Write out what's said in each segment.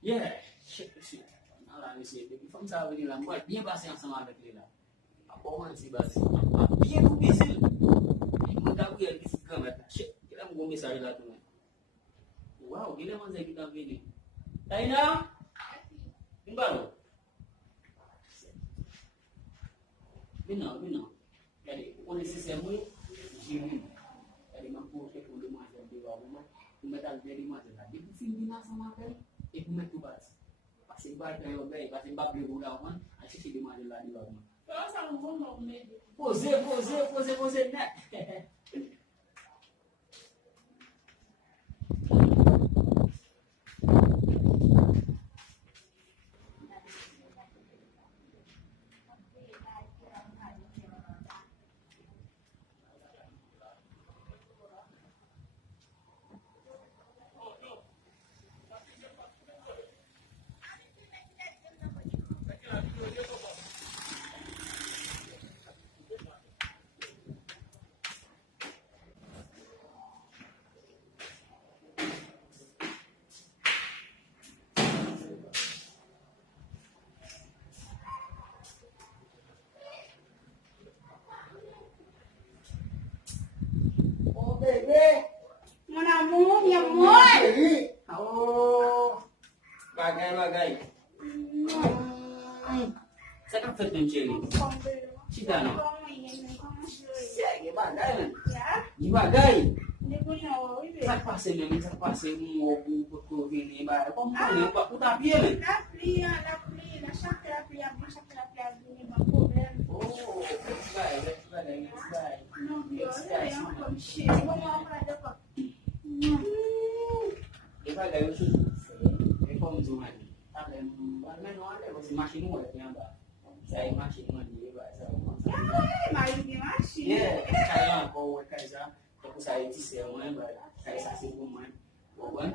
Yeah, shit, shit. Nala ni si Baby Fam sabi nila, boy, dia bahasa yang sama ada nila. Apa man si bahasa? Dia tu bisil. Mo tahu ya kisi kamat. Shit, kita mau ngomong sari lah tu. Wow, gila man saya kita begini. Taina, timbal. Bina, bina. Jadi, kondisi saya mu, jimin. Jadi mampu saya kudu macam di bawah rumah. Metal jadi macam tadi. Pusing bina sama kan? Ibu metubas. Pasti baik kayo baik, pasti bab di rumah man. Asyik si di macam lah di bawah rumah. Kalau sama ngomong maybe. Pose nak. Baby, Mon amour, mi amor. baby. Oh, bagai. Saya kan fit mencuri. Cita no. Saya bagai man. Ya, Bagai. dia punya oi. Terpaksa mau buku ini bagai. Kau mau ni buat putar dia ni. La pli, la chaque la pli, ni mampu ben. Oh, baik. Non, dia yang comme chez. Comment on va d'accord. Dia bagai usus. Dia kau menjual. Tak ada mana ada masih masih nuai yang apa. Saya masih nuai dia bagai saya. Mas dia masih. Yeah, saya kau kaisa. Aku saya di sini bagai kaisa sih pemain. Bukan.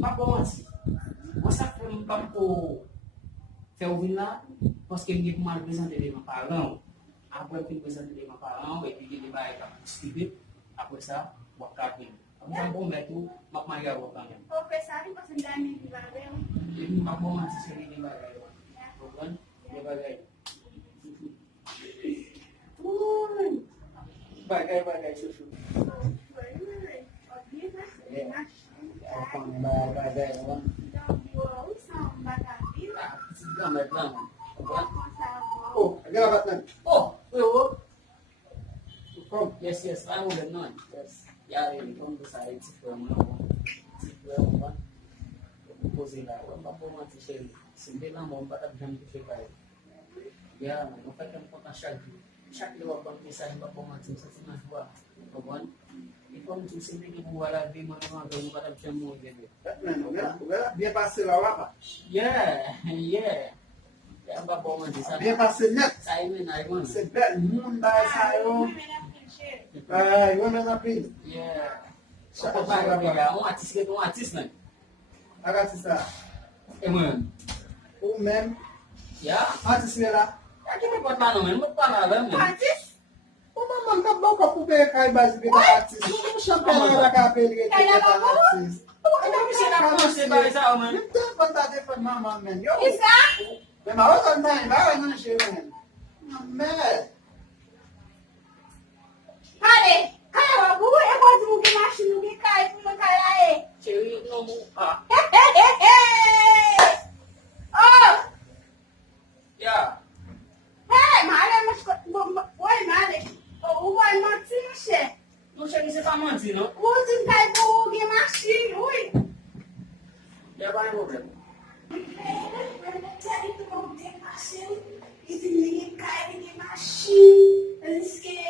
Papo masih. Masa pempo. Felvina, pos que me mal presente de mapalão. Apa yang presente de mapalão, vai pedir de baik kamu sedikit. Aku sa wakatin. Kamu kampung itu mak maya wakangnya. O pesar pas andani di barrio. Jadi mak mau masih sering di bagai. Bukan? Di bagai. Bagai susu. Apa yang bagai kan? Gambar lang. Bukan? Oh, agak apa kan? Oh. From Yes, I would have known. Yes. Yeah, ini kung besar si Firma. Posila, wala po man siya. Simple lang mo para bigyan ko siya kay. Yeah, mapagkan po na siya. Siya liwa pang isa pa po man sa sinaswa. Bukan? Ipon susunod yung wala di mga gawin para bigyan mo yan. dia pasti lawa apa? Yeah. Kaya ba po man sa Dia pasti net. sa imin ay mo. Sebab munda sayo. Ay, wana na pin. Yeah. So pa ba ka artist man. Agak sisa. Emang. O mem, Ya. atis nila. Kita buat mana men? Buat panalan men. Antes, O mamang kabaw ka po kay bas kita atis. Ano siya pera ka pili Kaya kita mo? atis. Ano bisa na po si ba sa man? Ito pantate pa mama men. Yo. isa? May mawag na, bawa na siya men. Men. Pare, kaya babu, e pode mungkin masih mungkin kaya pun kaya Cewek ngomong ah. Oh, Ya. hey, mare mas oi mare. Oh, vai matinse. Não chega a ser tamanho, não? Mungkin kaya bu ge masih, oi. Ya vai problema. Itu mau dia masih. Itu nih kaya ge masih. Eles que